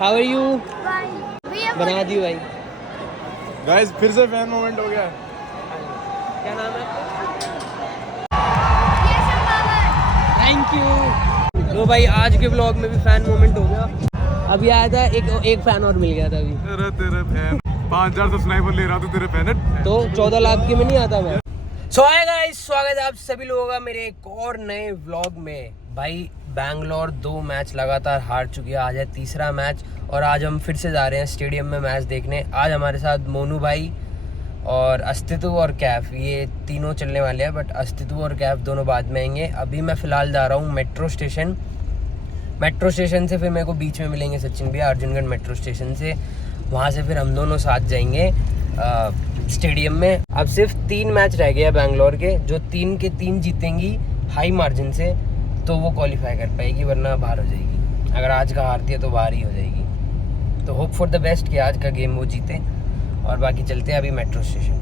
How are you? बना दी भाई। Guys फिर से फैन मोमेंट हो गया। क्या नाम है? Thank you. तो भाई आज के ब्लॉग में भी फैन मोमेंट हो गया। अभी आया था एक फैन और मिल गया था अभी। तेरे फैन 5000 सब्सक्राइबर ले रहा तू, तेरे फैन है तो 14 लाख के में नहीं आता मैं। सो हाय गाइस, स्वागत है आप सभी लोगों का मेरे एक और नए व्लॉग में। भाई बैंगलोर 2 मैच लगातार हार चुकी है, आज है तीसरा मैच और आज हम फिर से जा रहे हैं स्टेडियम में मैच देखने। आज हमारे साथ मोनू भाई और अस्तित्व और कैफ, ये तीनों चलने वाले हैं, बट अस्तित्व और कैफ दोनों बाद में आएंगे। अभी मैं फ़िलहाल जा रहा हूँ मेट्रो स्टेशन से फिर मेरे को बीच में मिलेंगे सचिन भैया अर्जुनगढ़ मेट्रो स्टेशन से। वहाँ से फिर हम दोनों साथ जाएंगे स्टेडियम में। अब सिर्फ 3 मैच रह गए हैं बैंगलोर के, जो 3 के 3 जीतेंगी हाई मार्जिन से तो वो क्वालिफाई कर पाएगी, वरना बाहर हो जाएगी। अगर आज का हारती है तो बाहर ही हो जाएगी। तो होप फॉर द बेस्ट कि आज का गेम वो जीते और बाकी चलते हैं अभी मेट्रो स्टेशन।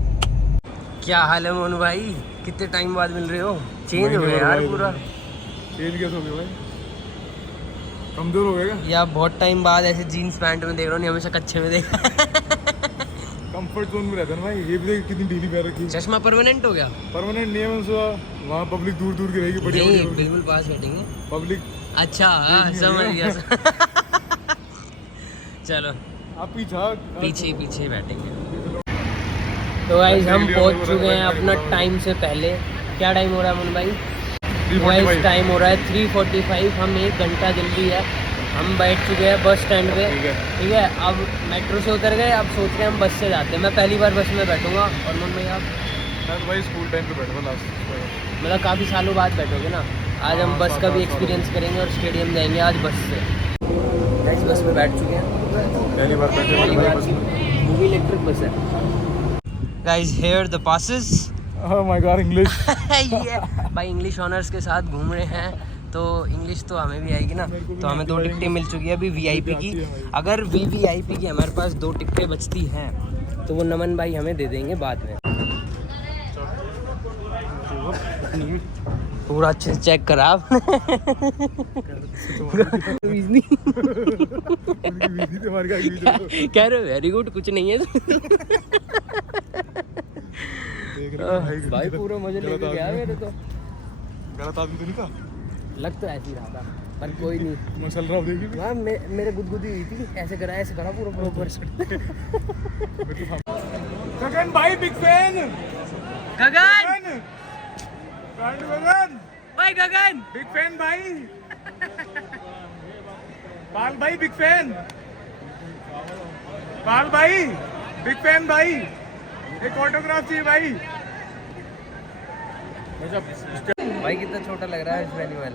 क्या हाल है मोनू भाई, कितने टाइम बाद मिल रहे हो? चेंज हो गया यार पूरा। चेंज कैसे हो गया भाई? कमजोर हो गया क्या? या बहुत टाइम बाद ऐसे जीन्स पैंट में देख रहा हूँ, नहीं हमेशा कच्चे में देखा। कंफर्ट जोन में रहता है ना भाई। ये भी देख कितनी ढीली पैर रखी। चश्मा परमानेंट हो गया? परमानेंट नहीं है, वहाँ पब्लिक दूर दूर की रहेगी। बढ़िया नहीं, बिल्कुल पास बैठेंगे पब्लिक। अच्छा हाँ, समझ गया। चलो आप पीछे बैठेंगे। तो गाइस हम पहुंच चुके हैं अपना टाइम से पहले। क्या टाइम हो रहा है मोनू भाई? गाइस टाइम हो रहा है 3:45। हम 1 घंटा जल्दी है। हम बैठ चुके हैं बस स्टैंड पे, ठीक है। अब मेट्रो से उतर गए, अब सोच रहे हैं हम बस से जाते हैं। मैं पहली बार बस में बैठूंगा। और मोनू भाई आप? मैं तो भाई स्कूल टाइम पे बैठा था लास्ट। मतलब काफ़ी सालों बाद बैठोगे ना। आज हम बस का भी एक्सपीरियंस करेंगे और स्टेडियम जाएंगे आज बस से। गाइस बस में बैठ चुके हैं, पहली बार बैठे पहली बार। बस में। मूवी इलेक्ट्रिक बस है। Guys here the passes. Oh my God English. ये भाई इंग्लिश ऑनर्स के साथ घूम रहे हैं तो इंग्लिश तो हमें भी आएगी ना। तो हमें 2 टिकटें मिल चुकी है अभी वीआईपी की। अगर वीवीआईपी की हमारे पास 2 टिकटें बचती हैं तो वो नमन भाई हमें दे देंगे बाद में। पूरा अच्छे से चेक करा आपने। कह रहे हो वेरी गुड, कुछ नहीं है। भाई पूरा मजे लेके गया मेरे तो। गलत आदमी तो नहीं था? लग तो ऐसे ही रहा था पर कोई नहीं। मसल रहा देखी हाँ मेरे गुदगुदी हुई थी, ऐसे करा पूरा प्रॉपर। गगन भाई बिग फैन। गगन गगन भाई, गगन बिग फैन भाई। पाल भाई बिग फैन। पाल भाई बिग फैन भाई। एक ऑटोग्राफ चाहिए भाई। भाई कितना छोटा लग रहा है इस एनिमल।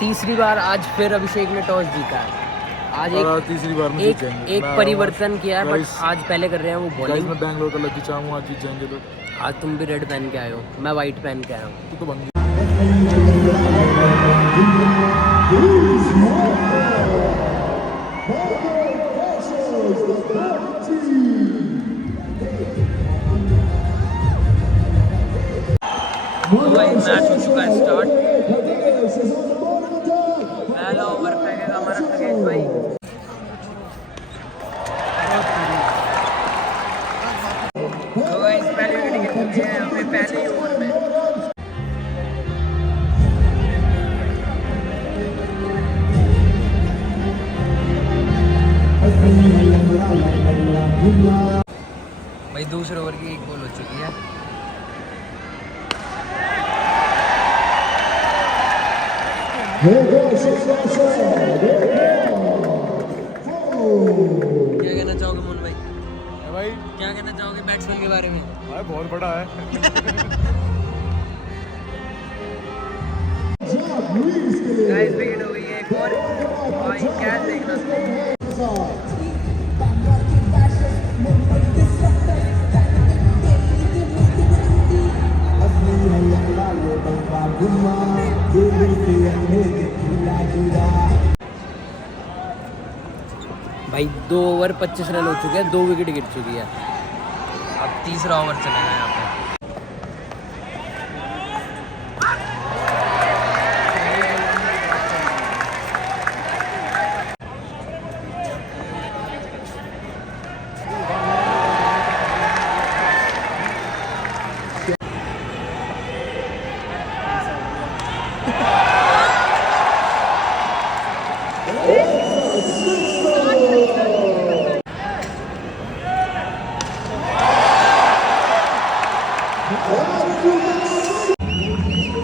तीसरी बार आज फिर अभिषेक ने टॉस जीता है। आज तीसरी बार में एक परिवर्तन किया है, बट आज पहले कर रहे हैं वो बॉलिंग। मैं बैंगलोर का लकी चार्म हूं, आज जीत जाएंगे तो। आज तुम भी रेड पहन के आए हो, मैं वाइट पहन के आया हूँ। तू तो बन तो भाई मैच हो चुका है स्टार्ट। पहला ओवर फेंकेगा हमारा खगेश भाई। तो गाइस पहली विकेट गिर चुकी है अपने पहले ही ओवर में। भाई दूसरे ओवर की 1 बॉल हो चुकी है। क्या कहना चाहोगे मोहन भाई? भाई क्या कहना चाहोगे बैट्समैन के बारे में? भाई बहुत बड़ा है। गाइस विकेट हो गई है एक और। भाई क्या देखना भाई भाई 2 ओवर 25 रन हो चुके हैं, 2 विकेट गिर चुकी है। अब तीसरा ओवर चलेगा यहाँ पे।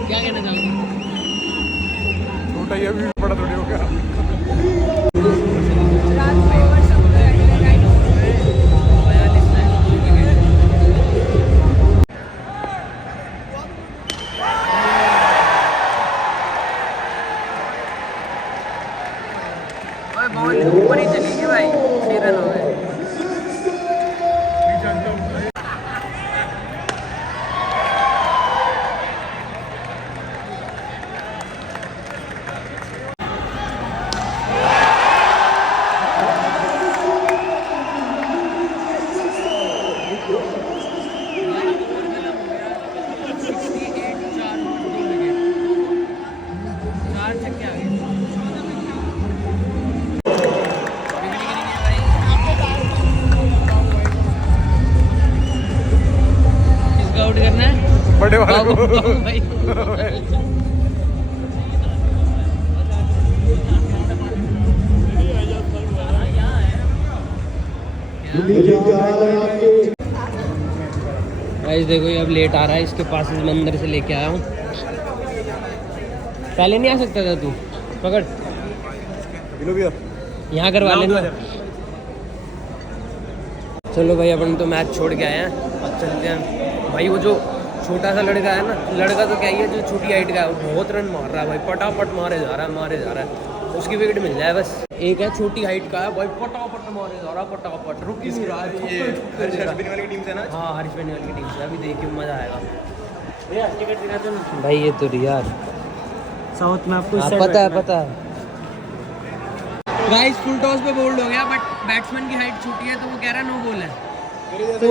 क्या कहना चाहोगे? छोटा ये भी बड़ा थोड़ी हो गया। बॉल ऊपर ही चली गई भाई, 6 रन हो गए। आउट करना है बड़े वाले को। भाई गाइस देखो ये अब लेट आ रहा है, इसके पास मैं अंदर से लेके आया हूँ। पहले नहीं आ सकता था तू, पकड़ यहाँ करवा लेना। चलो भाई अपन तो मैच छोड़ के आए हैं, अब चलते हैं भाई। वो जो छोटा सा लड़का है ना, लड़का तो क्या ही है, जो छोटी हाइट का है, वो बहुत रन मार रहा है भाई, पटापट मारे जा रहा है, उसकी विकेट मिल जाए बस। एक है छोटी हाइट का है भाई, पटापट मारे जा रहा है, पटापट रुक ही नहीं रहा है। हर्ष बेनीवाल की टीम से ना? हाँ हर्ष बेनीवाल की टीम से, अभी देखिए मजा आएगा भाई। ये तो यार साउथ में आपको पता है गाइस, फुल टॉस पे बोल्ड हो गया, बट बैट्समैन की हाइट छोटी है तो वो कह रहा है नो बॉल है, तो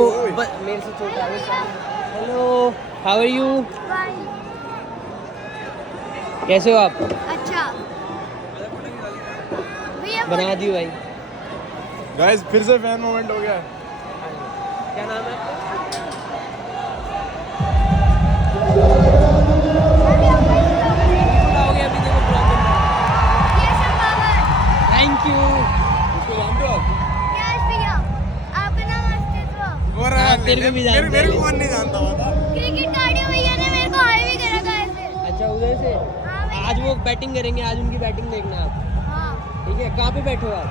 मेरे से छोटा है। Hello, how are you? कैसे हो आप? अच्छा बना दी भाई। गाइस फिर से फैन मोमेंट हो गया। क्या नाम है? Thank you. तेरे को भी जानते मेरे को नहीं जानता था। क्रिकेट कार्डियो भैया ने मेरे को हाई भी करा था ऐसे। अच्छा उधर से हाँ भैया। आज वो बैटिंग करेंगे, आज उनकी बैटिंग देखना आप, हाँ। ठीक है? कहाँ पे बैठे हो आप?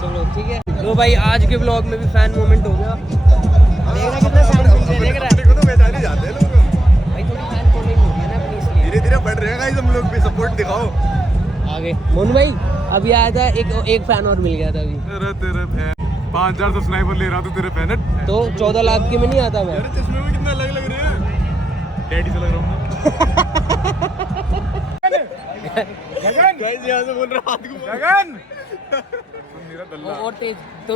चलो ठीक है। तो भाई आज के ब्लॉग में भी फैन मोमेंट हो गया। देख रहा कितना फैन देख रहा है को तो पहचान ही जाते हैं लोग। भाई, थोड़ी फैन फॉलोइंग हो रही है ना अपनी, इसलिए धीरे धीरे बढ़ रहे हैं गाइस, हम लोग भी सपोर्ट दिखाओ आगे। मोनू भाई अभी आया था, एक फैन और मिल गया था अभी, तेरे फैन 5000 सब्सक्राइबर ले रहा तू, तेरे फैन तो 14 लाख के में नहीं आता मैं। यार चश्मे में कितना अलग लग रहे हैं, डैडी से लग रहा हूं गगन। गाइस यहां से बोल रहा हाथ को गगन मेरा दल्ला और तेज तो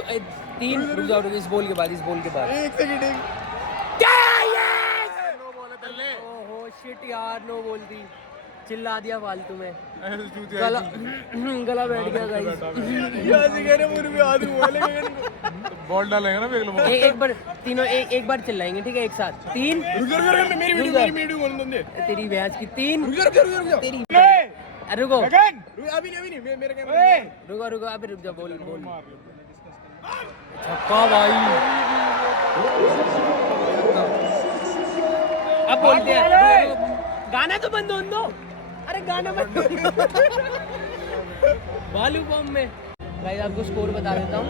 3 रुक जाओ, इस बॉल के बाद एक सेकंड नो बॉल है दल्ले। ओहो शिट यार, नो बॉल थी, चिल्ला दिया फालतू में, ऐसे चूतिया गला बैठ गया गाइस। यहां से कह रहे मुझे भी हाथ में बोले गगन को बॉल डालेंगे ना देख लो। एक बार तीनों एक बार चिल्लाएंगे, ठीक है? एक साथ 3। रुक जा मेरी वीडियो बोल दे। तेरी भैंस की 3। रुक जा तेरी रुको गगन अभी नहीं मेरे कैमरे रुको अभी रुक जा, बोल छक्का भाई। अब बोलते हैं, गाना तो बंद होने दो, अरे गाना बंद होने दो। बालू बॉम्ब में गाइस आपको स्कोर बता देता हूँ,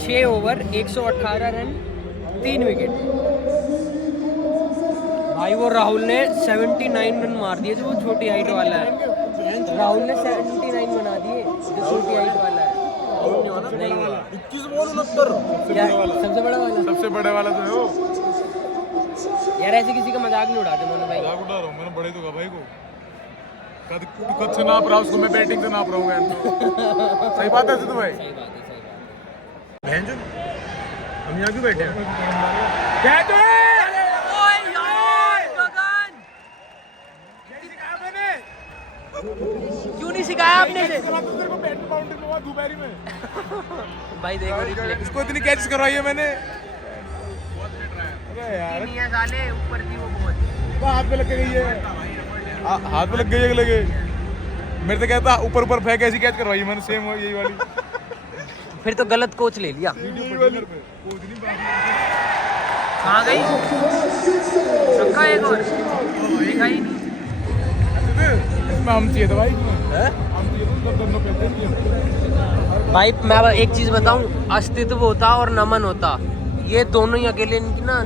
6 ओवर 118 रन 3 विकेट। भाई वो राहुल ने 79 रन मार दिए, जो वो छोटी हाइट वाला है। राहुल ने 79 बना दिए, जो छोटी हाइट वाला है। नहीं हुआ 21 बॉल 69 क्या सबसे बड़ा वाला? सबसे बड़े वाला तो है वो। यार ऐसे किसी का मजाक नहीं उड़ाते मोनू भाई। मजाक उड़ा रहा हूं मैंने, बड़े तो का भाई को कद से नाप रहा, उसको मैं बैटिंग से नाप रहा हूँ। सही बात है तो भाई। सही बात है, सही बात बहन जो हम यहाँ क्यों बैठे हैं? क्या तो क्यों नहीं सिखाया आपने से? दोपहरी में भाई देखो रिप्ले इसको इतनी कैच करवाई है मैंने। अरे यार नहीं है साले, ऊपर थी वो बहुत। हाथ पे लग गई है, हाथ पे लग गई है लगे। मेरे से कहता ऊपर ऊपर फेंक, ऐसी कैच करवाई मैंने सेम यही वाली। फिर तो गलत कोच ले लिया। वीडियो वाली कहाँ गई? छक्का एक और दिखा ही नहीं। इसमें हम चाहिए था भाई, हम चाहिए था दोनों कहते हैं। भाई मैं एक चीज बताऊं, अस्तित्व होता और नमन होता, ये दोनों ही अकेले इनकी ना,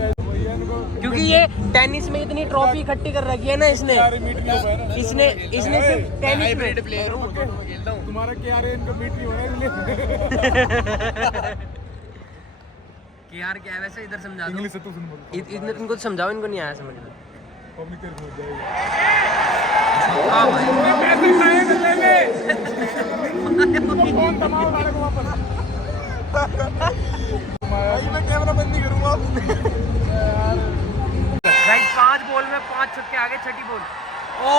क्योंकि ये टेनिस में इतनी ट्रॉफी इकट्ठी कर रखी है ना इसने सिर्फ टेनिस में। तुम्हारा क्या रे, इनका मीट नहीं हो रहा है यार क्या है वैसे, इधर समझा दो। इंग्लिश से तू सुन बोल। इनको समझाओ, इनको नहीं आया समझ में। पब्लिक तेरे हो जाएगी। हाँ भाई पैसे खाएगा ले ले। फोन तमाम वाले को वापस। भाई मैं कैमरा बंद नहीं करूंगा। भाई 5 बॉल में 5 छक्के आ गए, छठी बॉल। ओ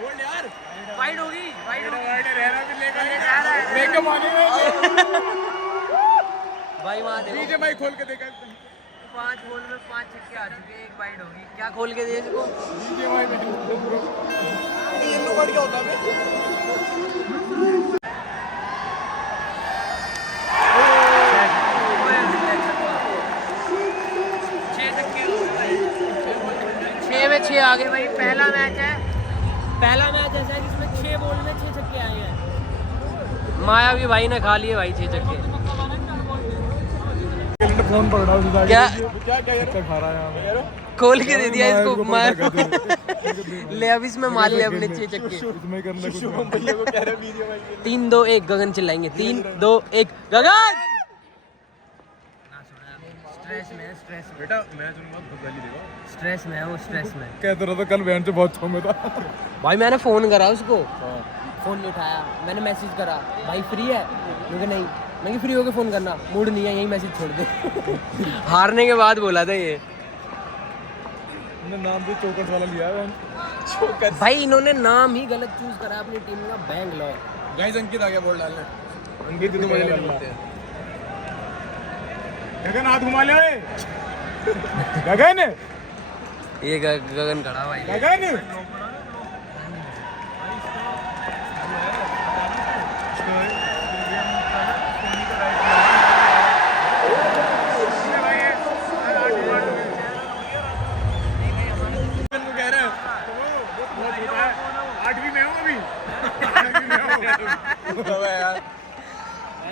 बोल यार, वाइड होगी, वाइड होगी। रहना भी लेकर जा रहा है। लेके माने भाई वहाँ देखो, डीजे भाई खोल के देखा 5 बॉल में 5 छक्के आ चुके, एक वाइड होगी। क्या खोल के दे इसको? डीजे भाई में येलो कार्ड क्या होता है? 6 में 6 आ गए भाई। पहला मैच है ऐसा जिसमें 6 बॉल में 6 छक्के आए हैं। मायावी भाई ने खा लिए भाई 6 छक्के। फोन पकड़ा क्या क्या खा रहा है यार? खोल के दे दिया इसको। ले अब इसमें मार ले अपने 6 छक्के। इसमें कर ले कुछ। 3-2-1 गगन चिल्लाएंगे। 3-2-1 गगन। स्ट्रेस में बेटा मैच में बहुत गाली देगा। स्ट्रेस में है वो, स्ट्रेस में। कहते रहा था कल बहन से बहुत छो में था। भाई मैंने फोन करा उसको, फोन नहीं उठाया। मैंने मैसेज करा, भाई फ्री है? क्योंकि नहीं, मैं फ्री होके फोन करना, मूड नहीं है, यही मैसेज छोड़ दे। हारने के बाद बोला था ये। नाम भी चौकट वाला लिया है चौकट। भाई इन्होंने नाम ही गलत चूज करा अपनी टीम का, बैंगलोर। गाइस अंकित आ गया बॉल डालने। अंकित तो मजे लेने लगते हैं। गगन हाथ घुमा ले ओए। गगन ये गगन खड़ा भाई। गगन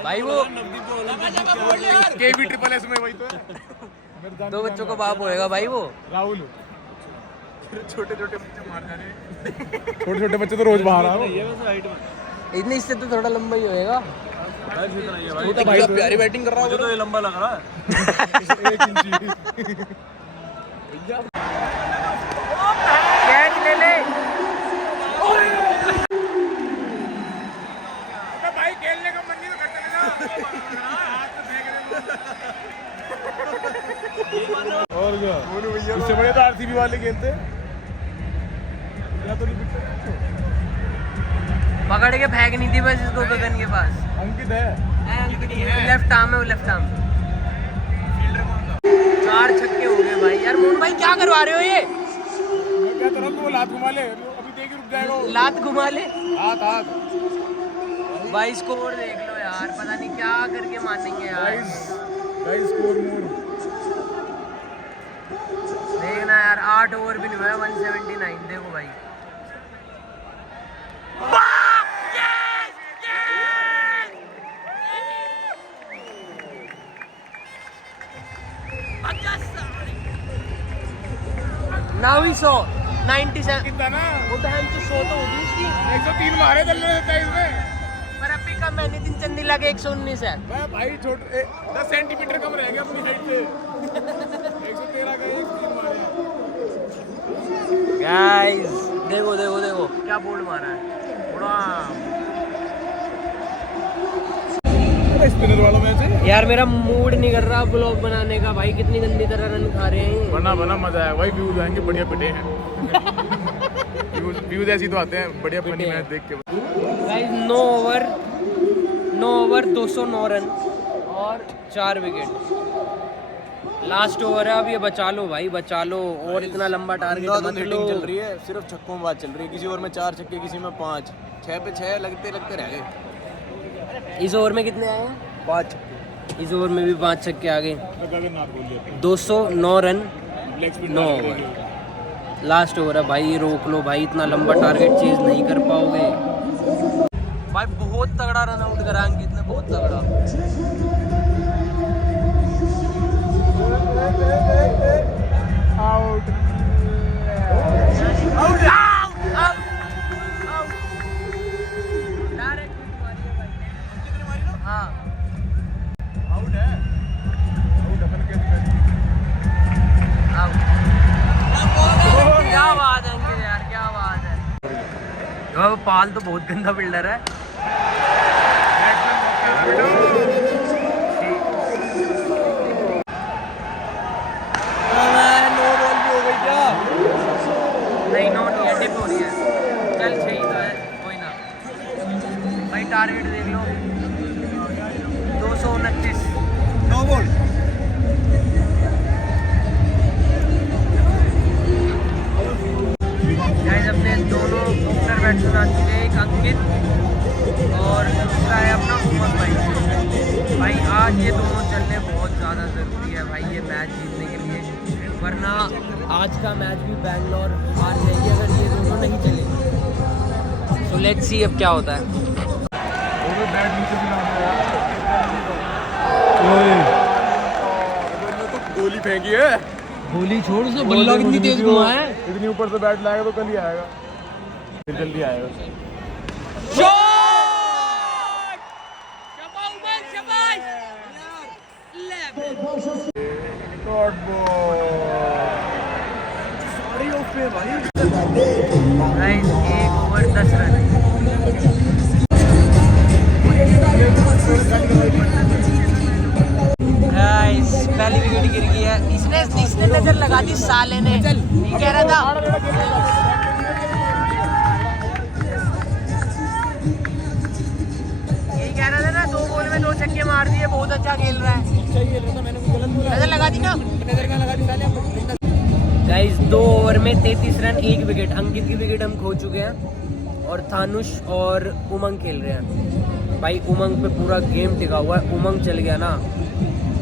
भाई वो केवी ट्रिपल एस में वही तो है। 2 बच्चों का बाप होएगा भाई वो। राहुल छोटे छोटे बच्चे मार जा रहे हैं। छोटे छोटे बच्चे तो रोज बाहर आ रहे हैं। इतने, इससे तो थोड़ा लंबा ही होएगा। छोटा भाई प्यारी बैटिंग कर रहा है, तो ये लंबा लग रहा है। 1 इंच कैच ले ले। भाई खेलने का मन नहीं तो करते ना। और क्या इससे बड़े तो आरसीबी वाले खेलते हैं। पकड़ के फेंक नहीं थी बस इसको गगन के पास। अंकित है, लेफ्ट आर्म है वो, लेफ्ट आर्म। 4 छक्के हो गए भाई। यार मोहन भाई क्या करवा रहे हो ये? मैं क्या तरह को लात घुमा ले, अभी देख रुक जाएगा वो। लात घुमा ले हाथ हाथ भाई। स्कोर देख लो यार, पता नहीं क्या करके मानेंगे यार। गाइस स्कोर मोर देखना यार, 8 ओवर भी नहीं हुआ, 179। देखो भाई, नाउ ही सो 97। कितना ना वो बहन से 100 तो होगी उसकी। 103 मारे चल रहे थे इसमें। पर अभी कम है, नितिन चंदीला के 119 है। मैं भाई छोटे 10 सेंटीमीटर कम रह गया अपनी हाइट से। 113 का 103 मारे। गाइस देखो देखो देखो क्या बोल्ड मारा है। इस स्पिनर वाला मैच है। यार मेरा मूड नहीं कर रहा ब्लॉग बनाने का भाई, कितनी गंदी तरह रन खा रहे हैं। बना मजा आया भाई, व्यूज आएंगे बढ़िया पिटे हैं। व्यूज ऐसी तो आते हैं बढ़िया फनी मैच देख के। गाइस 9 ओवर 209 रन और 4 विकेट। लास्ट ओवर है, अब ये बचा लो भाई, बचा लो। और इतना लंबा टारगेट मत लो। चल रही है, सिर्फ छक्कों में बात चल रही है। किसी ओवर में 4 छक्के, किसी में 5, 6 पे 6 लगते रह गए। इस ओवर में कितने आए हैं? 5। इस ओवर में भी 5 छक्के आ गए। 209 रन 9 ओवर। लास्ट ओवर है भाई, रोक लो भाई, इतना लंबा टारगेट चेज नहीं कर पाओगे भाई। बहुत तगड़ा रन आउट करा अंकित ने, बहुत तगड़ा। आउट हाँ आउट है। क्या बात है अंकित यार, क्या बात है। पाल तो बहुत गंदा बिल्डर है। नहीं, नो नहीं है, डिप हो रही है। चल सही तो है, कोई ना भाई। टारगेट देख लो 229। No ball. गाइस अपने दोनों ओपनर बैट्समैन आ चुके हैं, एक अंकित और दूसरा है अपना उमंग भाई। आज ये दोनों चलने बहुत ज़्यादा ज़रूरी है भाई, ये मैच जीतने के लिए। वरना आज का मैच भी बैंगलोर हार जाएगी अगर ये दोनों नहीं चले। सो लेट्स सी अब क्या होता है। तो गोली फेंकी है। गोली छोड़, उसने बल्ला कितनी तेज घुमा है। इतनी ऊपर से बैट लाएगा तो कल ही आएगा, फिर जल्दी आएगा। Shot ball. सॉरी ऑफ पे भाई। Guys 1 over 10 run. गाइस पहली विकेट गिर गई है। इसने नजर लगा दी साले ने। ये कह रहा था ना 2 बॉल में 2 छक्के मार दिए, बहुत अच्छा खेल रहा है। नजर लगा दी ना। गाइस 2 ओवर में 33 रन 1 विकेट। अंकित की विकेट हम खो चुके हैं और थानुष और उमंग खेल रहे हैं भाई। उमंग पे पूरा गेम टिका हुआ है। उमंग चल गया ना,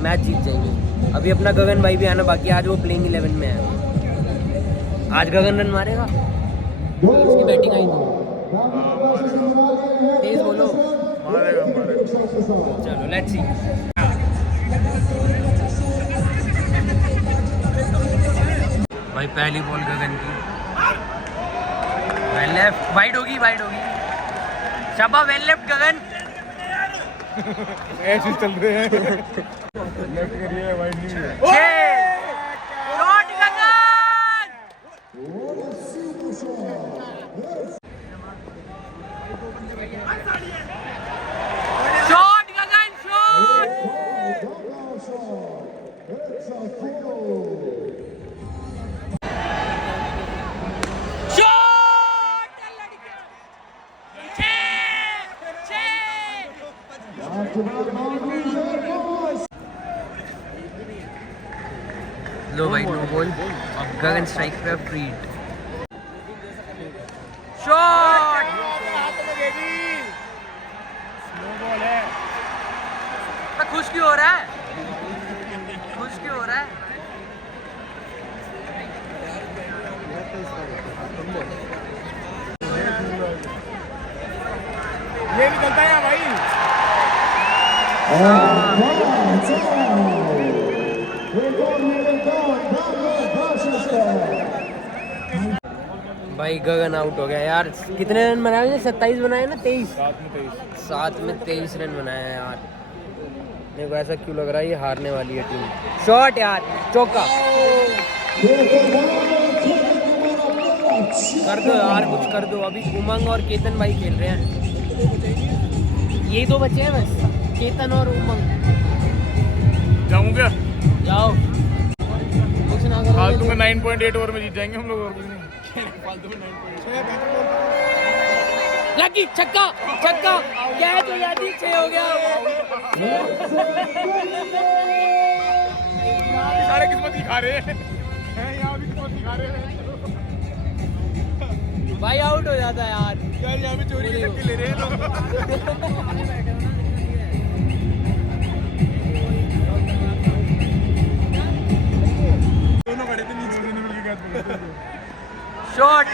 मैच जीत जाएंगे। अभी अपना गगन भाई भी आना बाकी। आज वो प्लेइंग 11 में है। आज गगन रन मारेगा। उसकी बैटिंग आई तो तेज बोलो। मारेगा। चलो लेट्स सी। भाई पहली बॉल गगन की वेल लेफ्ट, वाइड होगी। शाबाश, वेल लेफ्ट गगन। ऐसे चल रहे हैं। लेफ्ट करिए, वाइड नहीं है। शॉट गगन। शॉट गगन, शॉट। लो भाई, नो बॉल। अब गगन स्ट्राइक पे फ्रीड। शॉट। खुश क्यों हो रहा है? ये निकलता है भाई। भाई गगन आउट हो गया यार। कितने रन बनाए? 27 बनाए ना, 23। 7 में 23 रन बनाए हैं यार। देखो ऐसा क्यों लग रहा है ये हारने वाली है टीम। शॉट यार, चौका। कर दो यार, कुछ कर दो। अभी उमंग और केतन भाई खेल रहे हैं। ये 2 बच्चे हैं बस। चेतन और उमंग जाऊँ क्या? जाओ, कुछ ना करो। फालतू में 9.8 ओवर में जीत जाएंगे हम लोग और कुछ नहीं। फालतू में 9.8 लगी छक्का, छक्का कैच हो जाती, 6 हो गया। सारे किस्मत दिखा रहे हैं यहाँ भी किस्मत दिखा रहे हैं भाई आउट हो जाता है यार। यार यहाँ भी चोरी के चक्के ले रहे हैं लोग दोनों खड़े थे नीचे दोनों मिलके कैच पकड़े थे शॉट,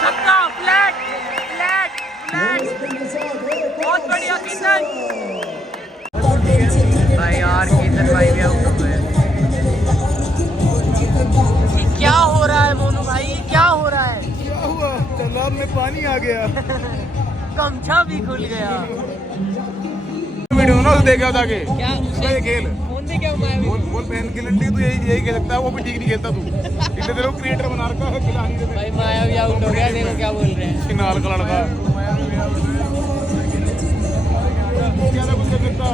छक्का, फ्लैट, फ्लैट, फ्लैट, बहुत बढ़िया किशन। भाई यार किशन भाई भी आउट हो गए। क्या हो रहा है मोनू भाई, क्या हो रहा है? क्या हुआ? तालाब में पानी आ गया गमछा भी खुल गया। वीडियो ना तो देखा था के क्या ये खेल फोन में क्या हुआ है? बोल बहन की लंडी तो यही खेल सकता है, वो भी ठीक नहीं खेलता तू इतने तेरे को क्रिएटर बना रखा है खिला नहीं देते भाई माया भी आउट हो गया, देखो क्या बोल रहे हैं। सिनाल का लड़का क्या कुछ कर सकता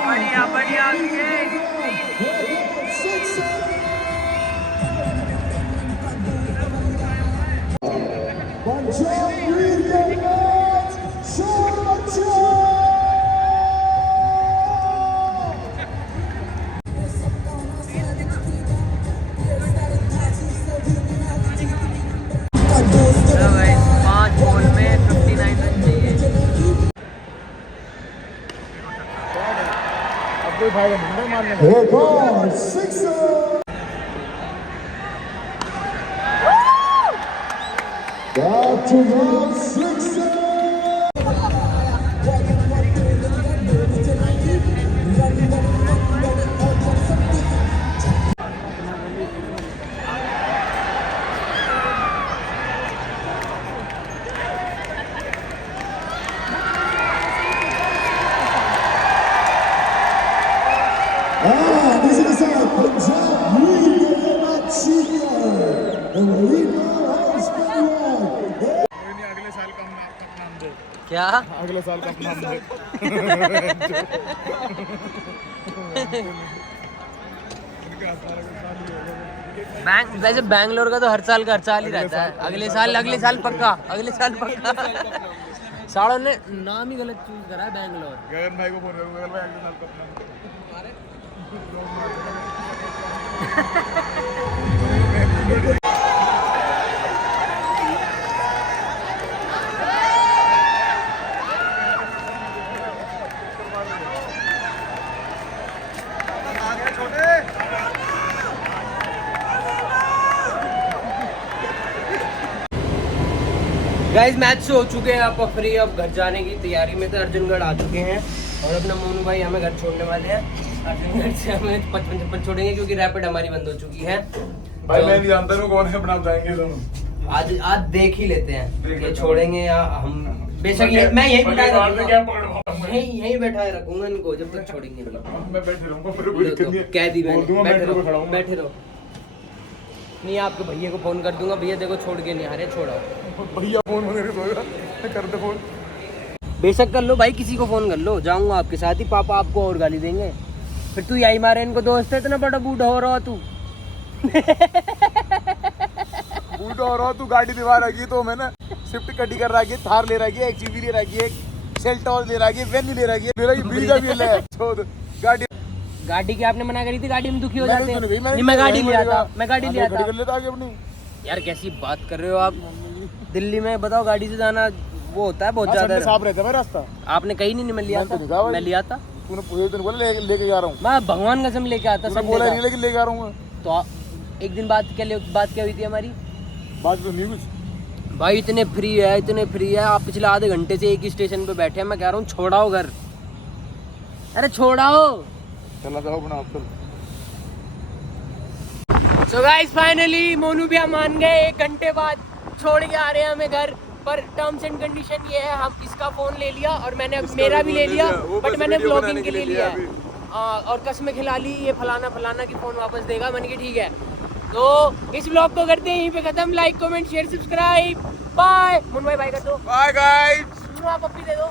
बढ़िया बढ़िया बढ़िया। चलो भाई 5 बॉल में 59 रन चाहिए। अब कोई फायदा नहीं मारने में अगले साल का नाम दे क्या? अगले साल का नाम दे वैसे बैंगलोर का तो हर साल ही रहता है। अगले साल पक्का, अगले साल पक्का। साड़ों ने नाम ही गलत चूज करा है बैंगलोर। गगन भाई को फोन करूंगा, गगन भाई अगले साल का गाइस मैच से हो चुके हैं आप फ्री, अब घर जाने की तैयारी में। तो अर्जुनगढ़ आ चुके हैं और अपना मोनू भाई हमें घर छोड़ने वाले हैं। अर्जुनगढ़ से हमें 55 छोड़ेंगे क्योंकि रैपिड हमारी बंद हो चुकी है। भाई मैं नहीं जानता हूँ कौन है, अपना बताएंगे दोनों। आज देख ही लेते हैं ये छोड़ेंगे या हम। बेशक मैं यही यही बैठा रखूंगा इनको जब तक छोड़ेंगे नहीं। मैं बैठे रहूंगा, मेरे को दिक्कत नहीं है। कह दी मैंने, बैठे रहो खड़ा हूँ। बैठे रहो। नहीं आपके भैया को फोन कर दूंगा, भैया देखो छोड़ के नहीं आ रहे, छोड़ो। भैया फोन वगैरह सोएगा, कर दे फोन। बेशक कर लो भाई, किसी को फोन कर लो, जाऊंगा आपके साथ ही। पापा आपको और गाली देंगे, फिर तू यही मारे इनको, दोस्त है इतना बड़ा बूढ़ा हो रहा तू। बूढ़ा हो रहा तू, गाड़ी दिवा रखी तो मैंने स्विफ्ट कटी कर रखी है, थार ले रखी है, एक जीबी ले रखी है, एक सेल्टॉस ले रखी है, वेन ले रखी है, मेरा ये बीजा भी ले छोड़ गाड़ी। गाड़ी की आपने मना करी थी, गाड़ी में दुखी हो मैंने जाते तो हैं। नहीं, नहीं मैं गाड़ी ले आता, मैं गाड़ी ले खड़ी आता। कर लेता आगे अपनी। यार कैसी बात कर रहे हो आप, दिल्ली में बताओ गाड़ी से जाना वो होता है बहुत ज्यादा। साफ रहता है रास्ता। आपने कहीं नहीं मैं लिया था, मैं लिया था। तूने पूरे दिन बोला लेके जा रहा हूँ, मैं भगवान कसम लेके आता सब बोला नहीं लेकिन लेके आ रहा हूँ। तो एक दिन बात क्या हुई थी हमारी? बात तो नहीं कुछ भाई इतने फ्री है आप पिछले आधे घंटे से एक ही स्टेशन पे बैठे हैं। मैं कह रहा हूँ छोड़ाओ घर, अरे छोड़ाओ। चला जाओ अपना चल। सो गाइस फाइनली मोनू भैया मान गए, 1 घंटे बाद छोड़ के आ रहे हैं हमें घर। पर टर्म्स एंड कंडीशन ये है, हम इसका फोन ले लिया और मैंने मेरा भी ले लिया, बट मैंने ब्लॉगिंग के लिए लिया है। और कसमें खिला ली, ये फलाना फलाना की फ़ोन वापस देगा। मैंने कहा ठीक है। तो इस ब्लॉग को करते हैं यहीं पे ख़त्म। Like comment share subscribe. Bye. Mun भाई बाय कर दो। Bye guys. पप्पी दे दो।